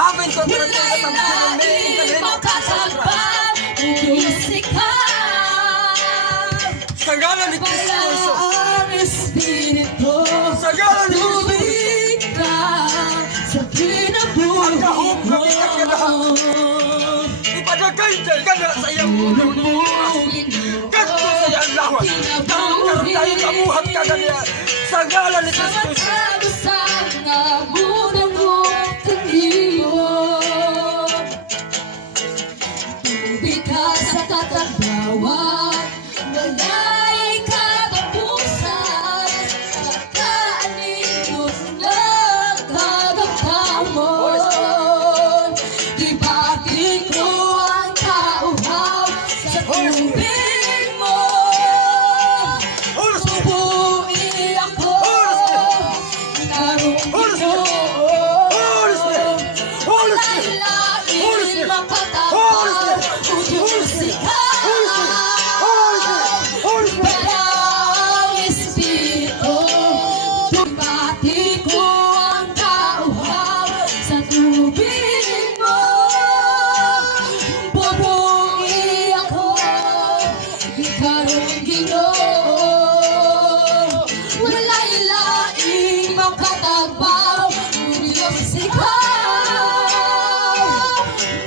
Amin ko at ang pinili makatagpag musika. Sa ngalan ni Kristo, ang Espiritu, sa ngalan ni Kristo, tubig ka sa kinabuhi ko. Ipadagay ka na sa iyang ulo. Ganto sa iyang lawas. Ganto tayo kamuhat ka na niya. Sa ngalan ni Kristo. Sama-sama nga muna mo kaniyot. Tubig ka sa katagbawan, wala'y katapusan. Kakaaninot ng kagagamon. Ibagin ko ang kauhaw sa tubig mo. Subuin ako, narong Lain makatapos, musika. Parang Espiritu, bati ko ang kauhaw sa tubig mo. Bubuhi ako, ikarong Ginoo. Wala'y laing makatagbaw, Diyos ikaw.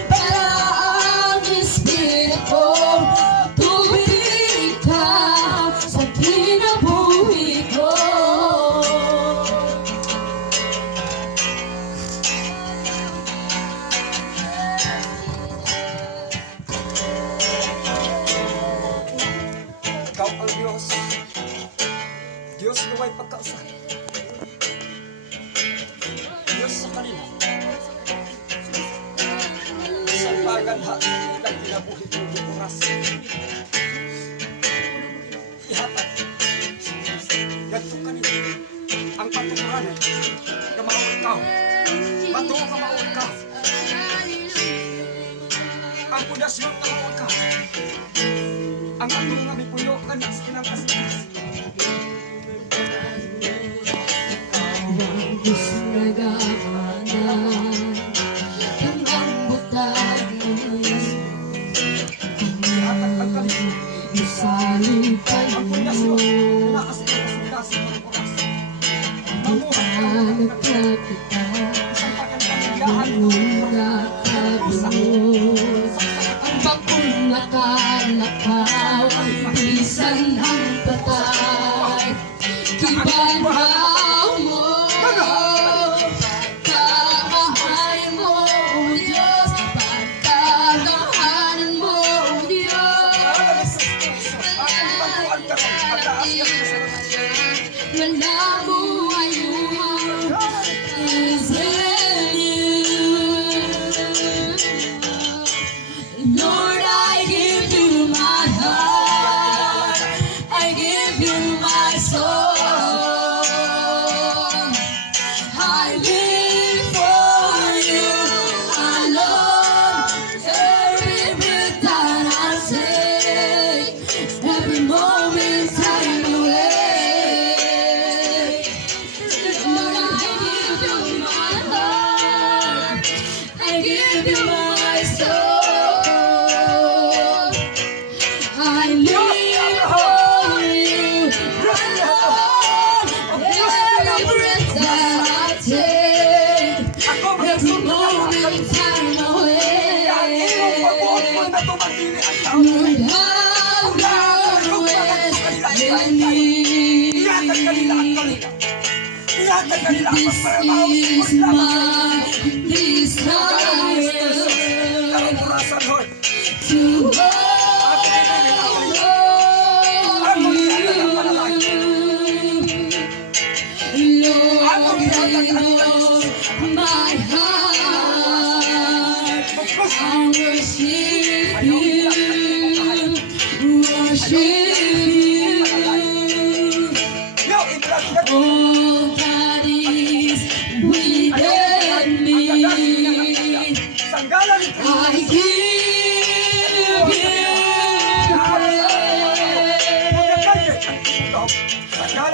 Parang Espiritu, tubig ka sa kinabuhi ko. Ikaw ang Diyos. Diyos na may pagkausan. Diyos sa kanila. Sa pagandha sa ilang kinabuhi mo ng oras. Ihatag. Ganto kanila. Ang patukuran. Kamao ikaw. Bato kamao ikaw. Ang pundasyon kamao ikaw. Ang atong nga mipuyo kanas kinangkasikas. Ang gusto nagamanan, ang butang Ihatag ang kalit. isalipan Ang mo. pundasyon kinakasikas ng oras. Mamuhat ka ng Hanap kalit. ka kita, Isang pagkakamigahan mo. mula ka buhos. Ang bakong nakalakaw, bisan ang patay. Ibanaw mo, pagkamahay mo, O Diyos, pagkagahanan mo, O Diyos. Wala mo ayun, is in you. Lord, I give you my heart, I give you my soul. I live for you alone. Every breath that I take, every moment I'm away. Lord, I give you my heart, I give you my soul. I live for you alone. Every breath that I take, every moment I'm away. Lord, have your way in me. This is my desire to hold you. Lord, you know my heart. I worship you, worship you. All that is within me, I give you praise. All that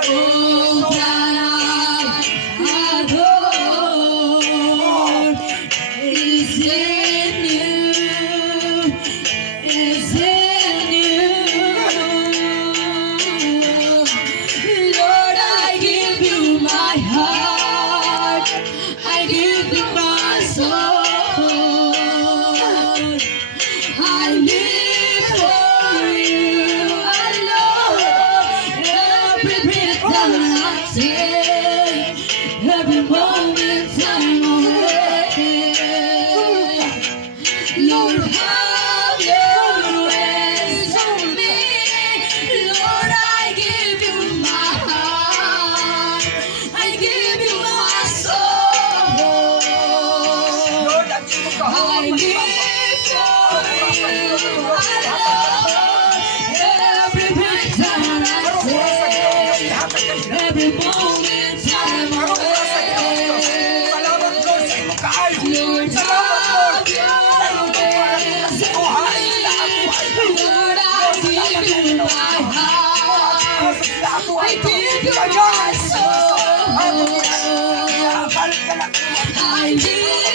I adore I live for you. I love every breath that I take, every moment I'm away. Salamat Lord sa imong kaayo. Lord, Salamat Lord have sa imong pagpapalagay sa buhay sa atuay. Lord, I give you my heart. Sa atuay. I give you Kaya my soul. balik ka lang. I live